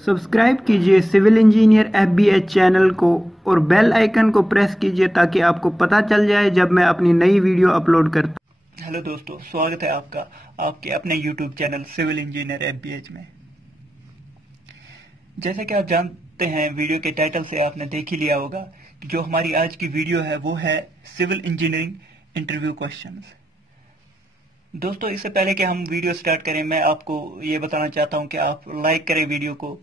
Subscribe कीजिए civil engineer एफबीएच channel को और बेल आइकन को प्रेस कीजिए ताकि आपको पता चल जाए जब मैं अपनी नई वीडियो अपलोड करता हूं। हेलो दोस्तों, स्वागत है आपका आपके अपने यूट्यूब चैनल सिविल इंजीनियर एफबीएच में। जैसा कि आप जानते हैं, वीडियो के टाइटल से आपने देख ही लिया होगा कि जो हमारी आज की वीडियो है वो है सिविल इंजीनियरिंग इंटरव्यू क्वेश्चंस। दोस्तों, इससे पहले कि हम वीडियो स्टार्ट करें, मैं आपको ये बताना चाहता हूं कि आप लाइक करें वीडियो को,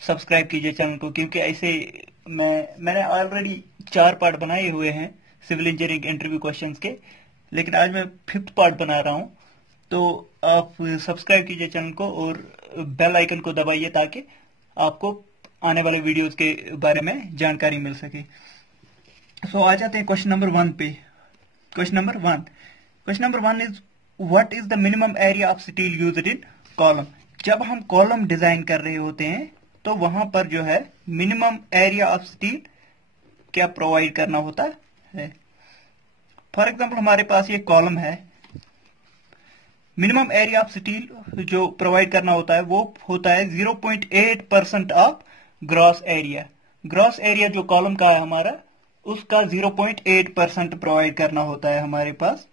सब्सक्राइब कीजिए चैनल को, क्योंकि ऐसे मैंने ऑलरेडी 4 पार्ट बनाए हुए हैं सिविल इंजीनियरिंग इंटरव्यू क्वेश्चंस के, लेकिन आज मैं 5th पार्ट बना रहा हूं। तो आप सब्सक्राइब कीजिए चैनल को और बेल आइकन को दबाइए ताकि आपको आने वाले वीडियोस के बारे में जानकारी मिल सके। सो आ जाते हैं क्वेश्चन नंबर 1 पे। Question number one is what is the minimum area of steel used in column. जब हम कॉलम डिजाइन कर रहे होते हैं तो वहां पर जो है मिनिमम एरिया ऑफ स्टील क्या प्रोवाइड करना होता है। फॉर एग्जाम्पल, हमारे पास ये कॉलम है, मिनिमम एरिया ऑफ स्टील जो प्रोवाइड करना होता है वो होता है 0.8% of gross area. Gross area जो कॉलम का है हमारा, उसका 0.8% प्रोवाइड करना होता है हमारे पास।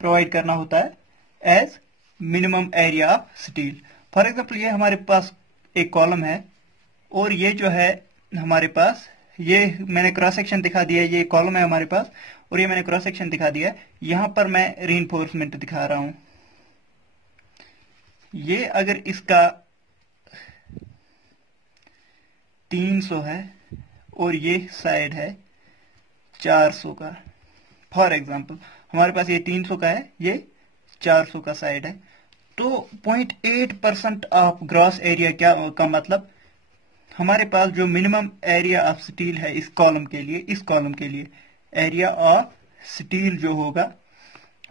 प्रोवाइड करना होता है as minimum area of steel. For example, ये हमारे पास एक कॉलम है और ये जो है हमारे पास, ये मैंने क्रॉस सेक्शन दिखा दिया है, ये कॉलम है हमारे पास और ये मैंने क्रॉस सेक्शन दिखा दिया है। यहां पर मैं रीइंफोर्समेंट दिखा रहा हूं। ये अगर इसका 300 है और ये साइड है 400 का, फॉर एग्जाम्पल हमारे पास ये 300 का है, ये 400 का साइड है, तो 0.8% ऑफ ग्रॉस एरिया क्या का मतलब हमारे पास जो मिनिमम एरिया ऑफ स्टील है इस कॉलम के लिए एरिया ऑफ स्टील जो होगा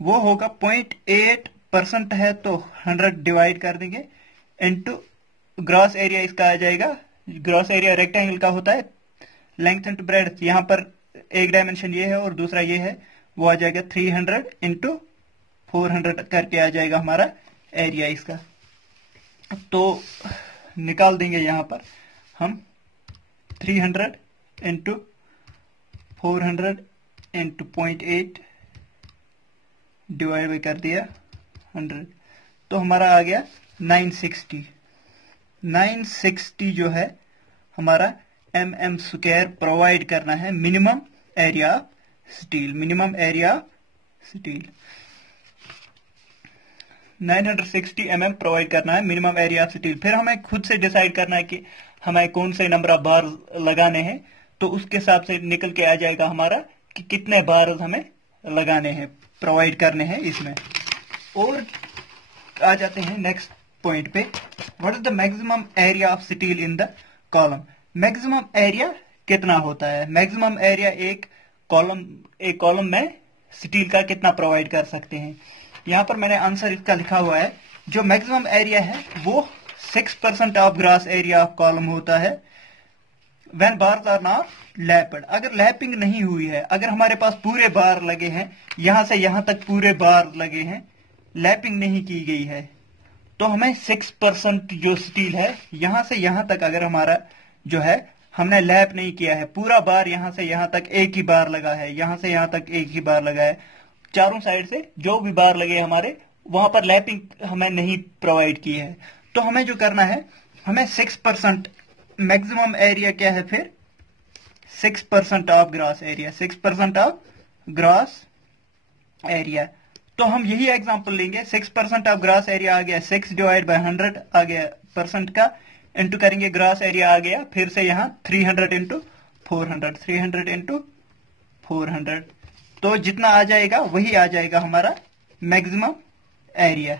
वो होगा 0.8% है, तो 100 डिवाइड कर देंगे इनटू ग्रॉस एरिया इसका आ जाएगा। ग्रॉस एरिया रेक्टेंगल का होता है लेंथ इंटू ब्रेड्थ। यहां पर एक डायमेंशन ये है और दूसरा ये है, वो आ जाएगा 300 इंटू 400 करके आ जाएगा हमारा एरिया इसका। तो निकाल देंगे यहां पर हम 300 इंटू 400 इंटू 0.8 डिवाइड कर दिया 100, तो हमारा आ गया 960। 960 जो है हमारा mm² प्रोवाइड करना है minimum area of steel. 960 mm provide करना है मिनिमम एरिया ऑफ स्टील। फिर हमें खुद से डिसाइड करना है कि हमें कौन से नंबर ऑफ बार लगाने हैं, तो उसके हिसाब से निकल के आ जाएगा हमारा कि कितने बार हमें लगाने हैं, प्रोवाइड करने हैं इसमें। और आ जाते हैं नेक्स्ट पॉइंट पे, what is the maximum area of steel in the column. Maximum area कितना होता है? मैक्सिमम एरिया एक कॉलम में स्टील का कितना प्रोवाइड कर सकते हैं। यहां पर मैंने आंसर इसका लिखा हुआ है, जो मैक्सिमम एरिया है वो 6% of gross area of column होता है when bars are not lapped. अगर लैपिंग नहीं हुई है, अगर हमारे पास पूरे बार लगे हैं, यहां से यहां तक पूरे बार लगे हैं, लैपिंग नहीं की गई है, तो हमें 6% जो स्टील है यहां से यहां तक, अगर हमारा जो है हमने लैप नहीं किया है, पूरा बार यहां से यहां तक एक ही बार लगा है, यहां से यहां तक एक ही बार लगा है, चारों साइड से जो भी बार लगे हमारे, वहां पर लैपिंग हमें नहीं प्रोवाइड की है, तो हमें जो करना है, हमें 6% मैक्सिमम एरिया क्या है फिर 6% of gross area, 6% of gross area. तो हम यही एग्जांपल लेंगे, 6% ऑफ ग्रॉस एरिया आ गया 6 डिवाइड बाय 100 आ गया परसेंट का, इंटू करेंगे ग्रॉस एरिया आ गया, फिर से यहां 300 इंटू 400, तो जितना आ जाएगा वही आ जाएगा हमारा मैक्सिमम एरिया।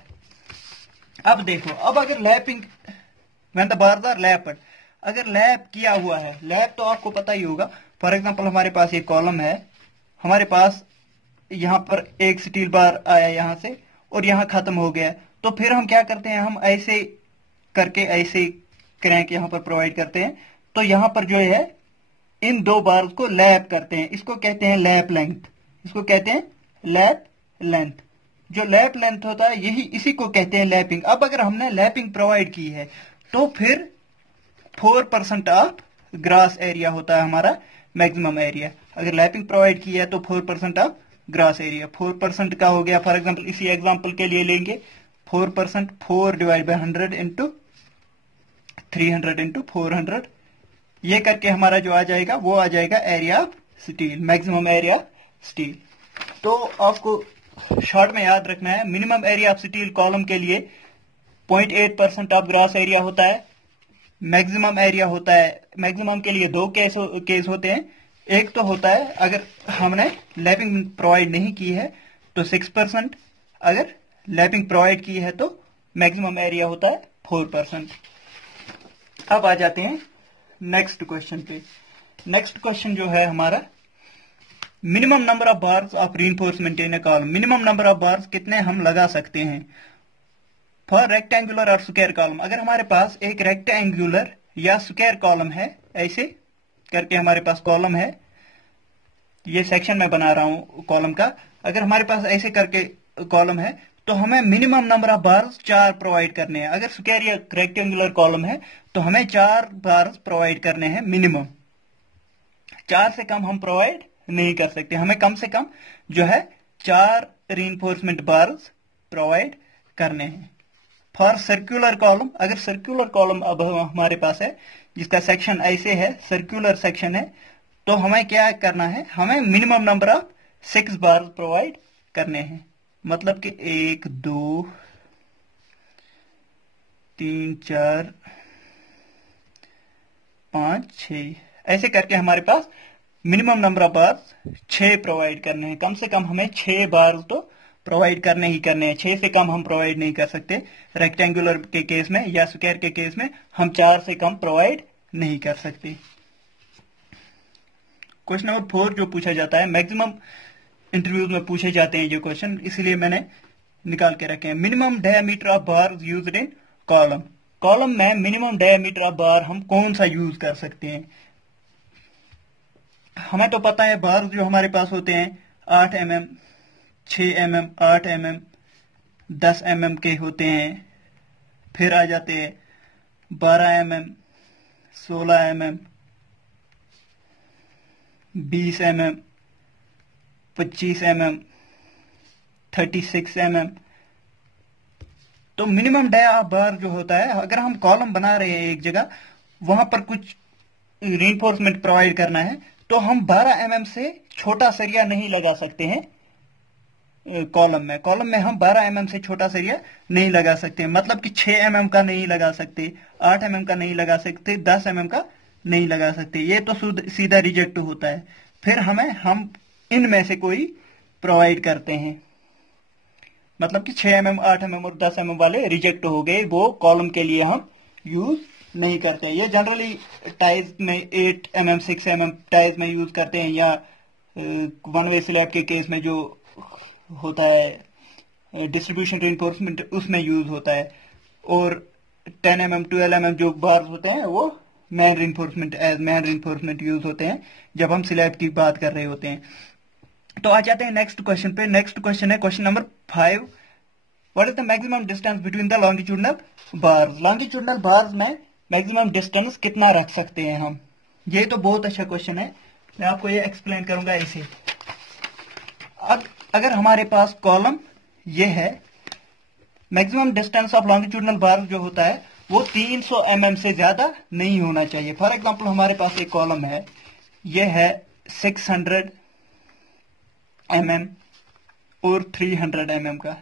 अब देखो, अब अगर lapping when the bars are lapped, अगर लैप किया हुआ है, लैप तो आपको पता ही होगा। फॉर एग्जांपल, हमारे पास एक कॉलम है, हमारे पास यहां पर एक स्टील बार आया यहां से और यहां खत्म हो गया, तो फिर हम क्या करते हैं, हम ऐसे करके ऐसे क्रैंक यहां पर प्रोवाइड करते हैं, तो यहां पर जो है इन दो बार्स को लैप करते हैं, इसको कहते हैं लैप लेंथ, इसको कहते हैं लैप लेंथ। जो लैप लेंथ होता है यही इसी को कहते हैं लैपिंग। अब अगर हमने लैपिंग प्रोवाइड की है तो फिर 4% ऑफ ग्रास एरिया होता है हमारा मैक्सिमम एरिया। अगर लैपिंग प्रोवाइड की है तो 4% ऑफ ग्रास एरिया। 4% का हो गया, फॉर एग्जांपल इसी एग्जांपल के लिए लेंगे 4%, 4 डिवाइड बाई 100 इंटू 300 इंटू 400, ये करके हमारा जो आ जाएगा वो आ जाएगा area of steel, maximum area steel. तो आपको शॉर्ट में याद रखना है, minimum area of steel column के लिए 0.8% ऑफ ग्रास एरिया होता है। मैक्सिमम एरिया होता है, मैक्सिमम के लिए दो केस होते हैं। एक तो होता है अगर हमने लैपिंग प्रोवाइड नहीं की है तो 6%, अगर लैपिंग प्रोवाइड की है तो मैक्सिमम एरिया होता है 4%। अब आ जाते हैं नेक्स्ट क्वेश्चन पे। नेक्स्ट क्वेश्चन जो है हमारा, minimum number of bars of reinforcement in A column. Minimum number of bars कितने हम लगा सकते हैं फॉर रेक्टेंगुलर और स्क्वायर कॉलम। अगर हमारे पास एक रेक्टेंगुलर या स्क्वायर कॉलम है, ऐसे करके हमारे पास कॉलम है, ये सेक्शन में बना रहा हूं कॉलम का। अगर हमारे पास ऐसे करके कॉलम है तो हमें minimum number of bars 4 provide करने हैं। अगर स्क्वायर या रेक्टेंगुलर कॉलम है तो हमें 4 बार्स प्रोवाइड करने हैं मिनिमम। 4 से कम हम प्रोवाइड नहीं कर सकते, हमें कम से कम जो है 4 रीइंफोर्समेंट बार्स प्रोवाइड करने हैं। फॉर सर्कुलर कॉलम, अगर सर्कुलर कॉलम अब हमारे पास है जिसका सेक्शन ऐसे है, सर्कुलर सेक्शन है, तो हमें क्या करना है, हमें minimum number of 6 bars provide करने हैं। मतलब कि 1 2 3 4 5 6 ऐसे करके हमारे पास minimum number of bars 6 provide करने हैं। कम से कम हमें 6 बार्स तो प्रोवाइड करने ही करने हैं, 6 से कम हम प्रोवाइड नहीं कर सकते। रेक्टेंगुलर के केस में या स्क्वायर के केस में हम 4 से कम प्रोवाइड नहीं कर सकते। क्वेश्चन नंबर 4 जो पूछा जाता है, मैक्सिमम इंटरव्यूज में पूछे जाते हैं जो क्वेश्चन, इसलिए मैंने निकाल के रखे हैं। Minimum diameter of bar used in column. Column में मिनिमम डायमीटर ऑफ बार हम कौन सा यूज कर सकते हैं। हमें तो पता है बार जो हमारे पास होते हैं 8 mm, 6 mm, 8 mm, 10 mm के होते हैं। फिर आ जाते हैं 12 mm, 16 mm, 20 mm, 25 mm, 36 mm। तो मिनिमम डाया बार जो होता है, अगर हम कॉलम बना रहे हैं एक जगह, वहां पर कुछ रीइंफोर्समेंट प्रोवाइड करना है तो हम 12 mm से छोटा सरिया नहीं लगा सकते हैं कॉलम में। कॉलम में हम 12 mm से छोटा सरिया नहीं लगा सकते, मतलब कि 6 mm का नहीं लगा सकते, 8 mm का नहीं लगा सकते, 10 mm का नहीं लगा सकते। ये तो सीधा रिजेक्ट होता है। फिर हम इनमें से कोई प्रोवाइड करते हैं, मतलब कि 6 mm, 8 mm और 10 mm वाले रिजेक्ट हो गए, वो कॉलम के लिए हम यूज नहीं करते। ये जनरली टाइज में 8 mm, 6 mm टाइज में यूज करते हैं, या वन वे स्लैब के केस में जो होता है डिस्ट्रीब्यूशन रीइंफोर्समेंट उसमें यूज होता है। और 10 mm, 12 mm जो बार्स होते हैं वो मैन रीइंफोर्समेंट यूज होते हैं जब हम स्लैब की बात कर रहे होते हैं। तो आ जाते हैं नेक्स्ट क्वेश्चन पे। नेक्स्ट क्वेश्चन है question number 5, what is the maximum distance between the longitudinal bars. Longitudinal bars में मैक्सिमम डिस्टेंस कितना रख सकते हैं हम। ये तो बहुत अच्छा क्वेश्चन है, मैं आपको ये एक्सप्लेन करूंगा इसे। अब अगर हमारे पास कॉलम ये है, मैक्सिमम डिस्टेंस ऑफ लॉन्गिट्यूडनल बार जो होता है वो 300 mm से ज्यादा नहीं होना चाहिए। फॉर एग्जांपल हमारे पास एक कॉलम है, ये है 600 mm और 300 mm का,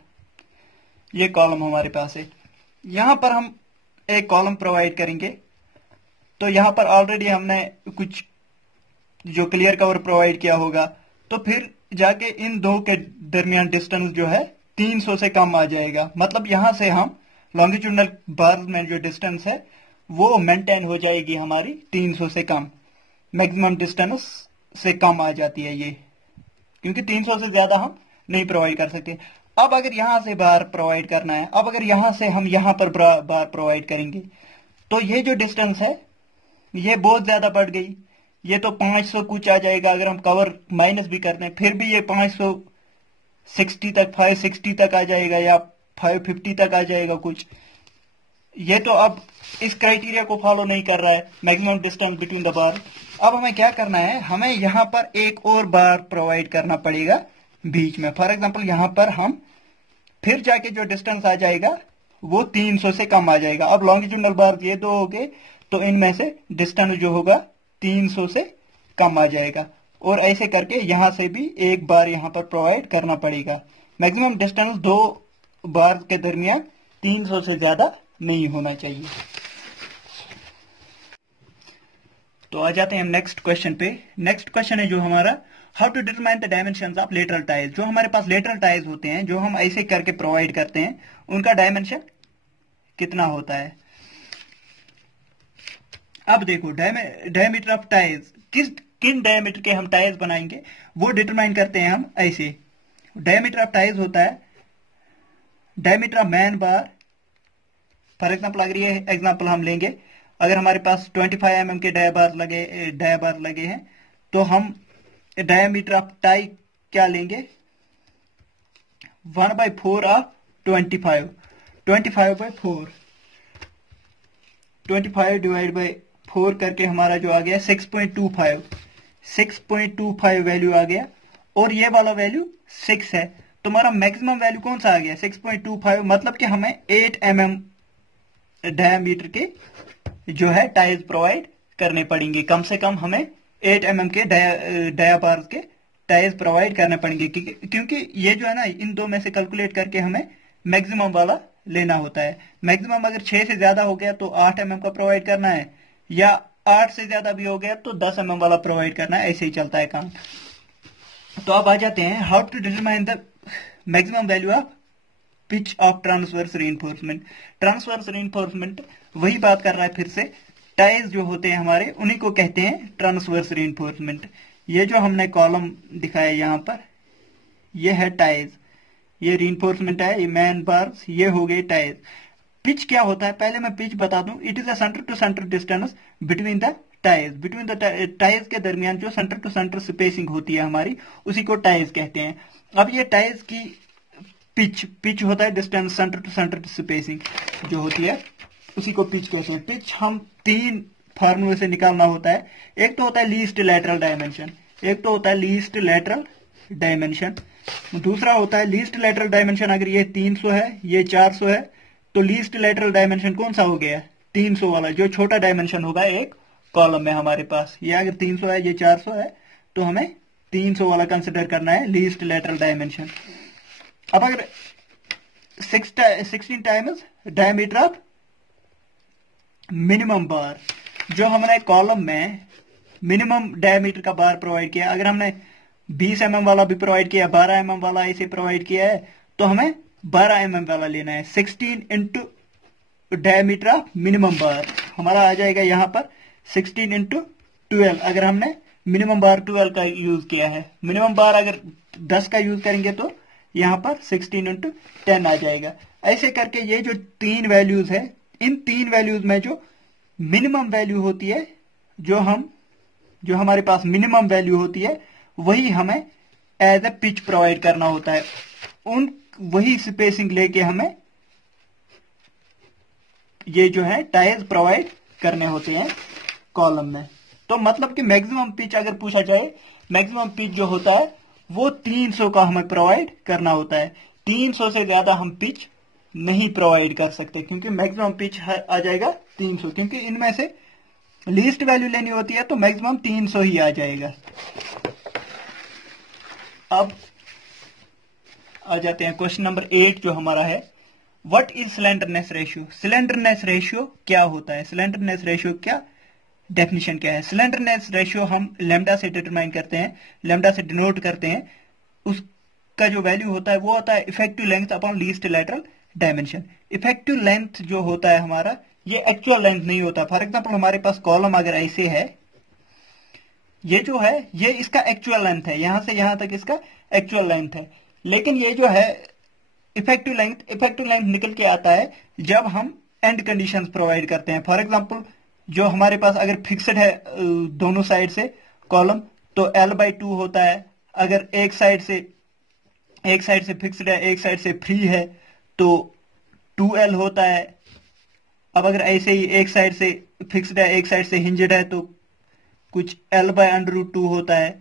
ये कॉलम हमारे पास है। यहां पर हम एक कॉलम प्रोवाइड करेंगे तो यहां पर ऑलरेडी हमने कुछ जो क्लियर कवर प्रोवाइड किया होगा, तो फिर जाके इन दो के दरमियान डिस्टेंस जो है 300 से कम आ जाएगा। मतलब यहां से हम लॉन्गिट्यूडनल बार में जो डिस्टेंस है वो मेंटेन हो जाएगी हमारी 300 से कम, मैक्सिमम डिस्टेंस से कम आ जाती है ये, क्योंकि 300 से ज्यादा हम नहीं प्रोवाइड कर सकते। अब अगर यहां से बार प्रोवाइड करना है, अब अगर यहां से हम यहां पर बार प्रोवाइड करेंगे तो ये जो डिस्टेंस है ये बहुत ज्यादा बढ़ गई, ये तो 500 कुछ आ जाएगा। अगर हम कवर माइनस भी करते हैं फिर भी ये 500 60 तक, 560 तक आ जाएगा या 550 तक आ जाएगा कुछ। ये तो अब इस क्राइटेरिया को फॉलो नहीं कर रहा है, maximum distance between the bar. अब हमें क्या करना है, हमें यहां पर एक और बार प्रोवाइड करना पड़ेगा बीच में। फॉर एग्जांपल यहां पर हम फिर जाके जो डिस्टेंस आ जाएगा वो 300 से कम आ जाएगा। अब लॉन्गिट्यूडनल बार ये दो हो गए, तो इनमें से डिस्टेंस जो होगा 300 से कम आ जाएगा। और ऐसे करके यहां से भी एक बार यहां पर प्रोवाइड करना पड़ेगा। मैक्सिमम डिस्टेंस दो बार के दरमियान 300 से ज्यादा नहीं होना चाहिए। तो आ जाते हैं हम नेक्स्ट क्वेश्चन पे। नेक्स्ट क्वेश्चन है जो हमारा, how to determine the dimensions of lateral ties. जो हमारे पास लेटरल टाइज होते हैं, जो हम ऐसे करके प्रोवाइड करते हैं, उनका डायमेंशन कितना होता है। अब देखो डायमीटर ऑफ टाइज, किन डायमीटर के हम टाइज बनाएंगे वो डिटरमाइन करते हैं हम ऐसे। डायमीटर ऑफ टाइज होता है diameter of man bar. For example अगर ये एग्जांपल हम लेंगे, अगर हमारे पास 25 mm के डायबार लगे हैं, तो हम डायमीटर ऑफ टाई क्या लेंगे, 1/4 ऑफ 25 by 4, 25 डिवाइड बाई 4 करके हमारा जो आ गया 6.25 वैल्यू आ गया। और ये वाला वैल्यू 6 है, तो हमारा मैक्सिमम वैल्यू कौन सा आ गया 6.25। मतलब कि हमें 8 mm डायमीटर के जो है टाइज प्रोवाइड करने पड़ेंगे। कम से कम हमें 8 mm के डायाबार्स के टाइज प्रोवाइड करने पड़ेंगे, क्योंकि ये जो है ना, इन दो में से कैलकुलेट करके हमें मैक्सिमम वाला लेना होता है। मैक्सिमम अगर 6 से ज्यादा हो गया तो 8 mm का प्रोवाइड करना है, या 8 से ज्यादा भी हो गया तो 10 mm वाला प्रोवाइड करना है। ऐसे ही चलता है काम। तो अब आ जाते हैं, how to determine the maximum value of pitch of transverse reinforcement. Transverse reinforcement वही बात कर रहा है फिर से। टाइज जो होते हैं हमारे, उन्हीं को कहते हैं ट्रांसवर्स रीइंफोर्समेंट। ये जो हमने कॉलम दिखाया यहां पर, ये है टाइज, ये रीइंफोर्समेंट है, ये मैन बार्स, ये हो गए टाइज। पिच क्या होता है, पहले मैं पिच बता दूं। It is a centre to centre distance between the ties. Between the ties के दरमियान जो सेंटर टू सेंटर स्पेसिंग होती है हमारी, उसी को टाइज कहते हैं। अब ये टाइज की पिच होता है distance, centre to centre spacing जो होती है, उसी को पिच कहते हैं। पिच हम 3 फार्मूले से निकालना होता है। एक तो होता है लीस्ट लैटरल डायमेंशन, दूसरा होता है लीस्ट लैटरल डायमेंशन। अगर ये 300 है, ये 400 है, तो लीस्ट लैटरल डायमेंशन कौन सा हो गया, 300 वाला, जो छोटा डायमेंशन होगा एक कॉलम में हमारे पास। ये अगर 300 है, ये 400 है, तो हमें 300 वाला कंसिडर करना है लीस्ट लैटरल डायमेंशन। अब अगर 16 टाइम्स डायमीटर ऑफ मिनिमम बार, जो हमने कॉलम में मिनिमम डायमीटर का बार प्रोवाइड किया, अगर हमने 20 mm वाला भी प्रोवाइड किया, 12 mm वाला ऐसे प्रोवाइड किया है, तो हमें 12 mm वाला लेना है। 16 इंटू डायमीटर ऑफ मिनिमम बार हमारा आ जाएगा यहां पर 16 इंटू 12। अगर हमने मिनिमम बार 12 का यूज किया है, मिनिमम बार अगर 10 का यूज करेंगे तो यहां पर 16 इंटू 10 आ जाएगा। ऐसे करके ये जो 3 वैल्यूज है, इन 3 वैल्यूज में जो मिनिमम वैल्यू होती है, जो हमारे पास मिनिमम वैल्यू होती है, वही हमें एज ए पिच प्रोवाइड करना होता है। वही स्पेसिंग लेके हमें ये जो है टाइज प्रोवाइड करने होते हैं कॉलम में। तो मतलब कि मैक्सिमम पिच अगर पूछा जाए, मैक्सिमम पिच जो होता है वो 300 का हमें प्रोवाइड करना होता है। 300 से ज्यादा हम पिच नहीं प्रोवाइड कर सकते, क्योंकि मैक्सिमम पिच आ जाएगा 300, क्योंकि इनमें से लीस्ट वैल्यू लेनी होती है तो मैक्सिमम 300 ही आ जाएगा। अब आ जाते हैं क्वेश्चन नंबर 8 जो हमारा है, what is slenderness ratio. Slenderness ratio क्या होता है, स्लेंडरनेस रेशियो क्या डेफिनेशन क्या है। स्लेंडरनेस रेशियो हम लैम्डा से डिटरमाइन करते हैं, लैम्डा से डिनोट करते हैं। उसका जो वैल्यू होता है वो होता है effective length upon least lateral dimension. Effective length जो होता है हमारा, ये एक्चुअल लेंथ नहीं होता। फॉर एग्जांपल हमारे पास कॉलम अगर ऐसे है, ये जो है ये इसका एक्चुअल लेंथ है, यहां से यहां तक इसका एक्चुअल लेंथ है। लेकिन ये जो है इफेक्टिव लेंथ निकल के आता है जब हम एंड कंडीशंस प्रोवाइड करते हैं। फॉर एग्जांपल जो हमारे पास अगर फिक्स्ड है दोनों साइड से कॉलम, तो L/2 होता है। अगर एक साइड से एक साइड से फिक्स्ड है एक साइड से फ्री है तो 2L होता है। अब अगर ऐसे ही एक साइड से फिक्स्ड है एक साइड से हिंज्ड है तो कुछ L/√2 होता है।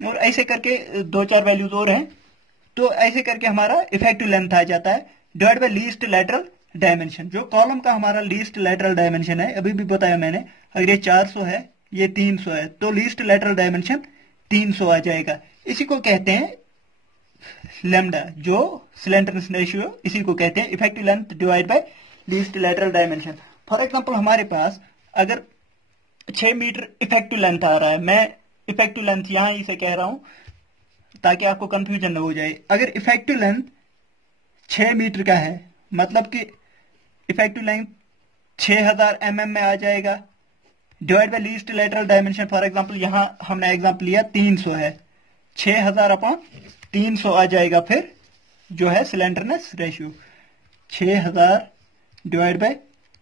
और ऐसे करके 2-4 वैल्यूज और हैं। तो ऐसे करके हमारा इफेक्टिव लेंथ आ जाता है divide by least lateral dimension. जो कॉलम का हमारा लीस्ट लैटरल डायमेंशन है, अभी भी बताया मैंने, अगर ये 400 है ये 300 है तो लीस्ट लैटरल डायमेंशन 300 आ जाएगा। इसी को कहते हैं लैम्डा, जो स्लेंडरनेस रेशियो, इसी को कहते हैं effective length divide by least lateral dimension. For example हमारे पास अगर 6 मीटर इफेक्टिव लेंथ आ रहा है, मैं इफेक्टिव लेंथ यहां इसे कह रहा हूं ताकि आपको कंफ्यूजन न हो जाए। अगर इफेक्टिव लेंथ 6 मीटर का है मतलब कि इफेक्टिव लेंथ 6000 mm में आ जाएगा divide by least lateral dimension. For example यहां हमने एग्जांपल लिया 300 है, 6000/300 आ जाएगा। फिर जो है स्लेंडरनेस रेशियो 6000 डिवाइड बाय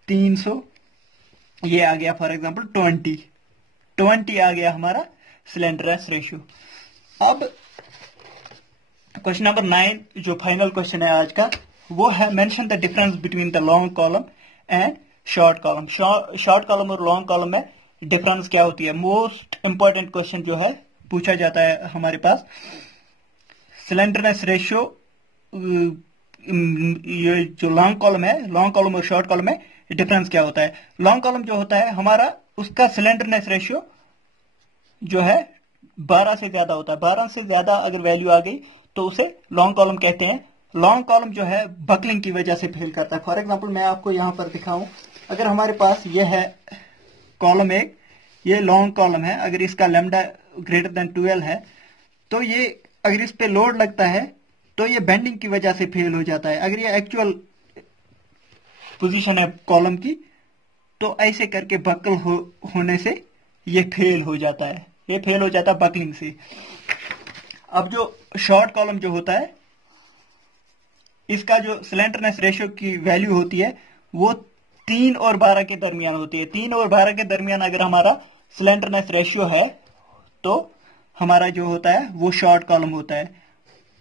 300, ये आ गया फॉर एग्जांपल 20 आ गया हमारा स्लेंडरनेस रेशियो। अब क्वेश्चन नंबर 9 जो फाइनल क्वेश्चन है आज का, वो है mention the difference between the long column and short column. Short column और लॉन्ग कॉलम में डिफरेंस क्या होती है? मोस्ट इंपॉर्टेंट क्वेश्चन जो है पूछा जाता है हमारे पास। स्लेंडरनेस रेशियो, ये जो लॉन्ग कॉलम है, लॉन्ग कॉलम और शॉर्ट कॉलम में डिफरेंस क्या होता है? लॉन्ग कॉलम जो होता है हमारा, उसका स्लेंडरनेस रेशियो जो है 12 से ज्यादा होता है। 12 से ज्यादा अगर वैल्यू आ गई तो उसे लॉन्ग कॉलम कहते हैं। लॉन्ग कॉलम जो है बकलिंग की वजह से फेल करता है। फॉर एग्जांपल मैं आपको यहां पर दिखाऊं, अगर हमारे पास ये है कॉलम 1, ये लॉन्ग कॉलम है, अगर इसका लैम्डा ग्रेटर देन 12 है तो ये अगर इस पे लोड लगता है तो ये बेंडिंग की वजह से फेल हो जाता है। अगर ये एक्चुअल पोजीशन है कॉलम की तो ऐसे करके बकल होने से ये फेल हो जाता है, ये फेल हो जाता है बकलिंग से। अब जो शॉर्ट कॉलम जो होता है, इसका जो स्लेंडरनेस रेशियो की वैल्यू होती है वो 3 और 12 के दरमियान होती है। 3 और 12 के दरमियान अगर हमारा स्लेंडरनेस रेशियो है तो हमारा जो होता है वो शॉर्ट कॉलम होता है।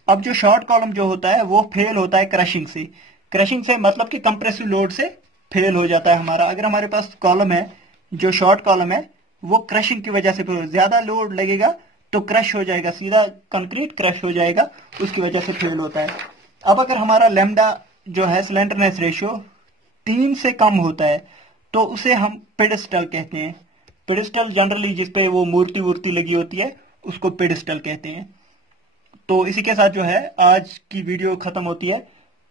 अब जो शॉर्ट कॉलम जो होता है वो फेल होता है क्रशिंग से। क्रशिंग से मतलब कि कंप्रेसिव लोड से फेल हो जाता है हमारा। अगर हमारे पास कॉलम है जो शॉर्ट कॉलम है, वो क्रशिंग की वजह से ज्यादा लोड लगेगा तो क्रश हो जाएगा, सीधा कंक्रीट क्रश हो जाएगा, उसकी वजह से फेल होता है। अब अगर हमारा लैम्डा जो है स्लेंडरनेस रेशियो 3 से कम होता है तो उसे हम पेडेस्टल कहते हैं। पेडेस्टल जनरली जिसपे वो मूर्ति वूर्ति लगी होती है उसको पेडेस्टल कहते हैं। तो इसी के साथ जो है आज की वीडियो खत्म होती है।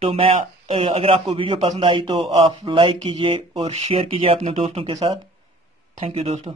तो मैं अगर आपको वीडियो पसंद आई तो आप लाइक कीजिए और शेयर कीजिए अपने दोस्तों के साथ। थैंक यू दोस्तों।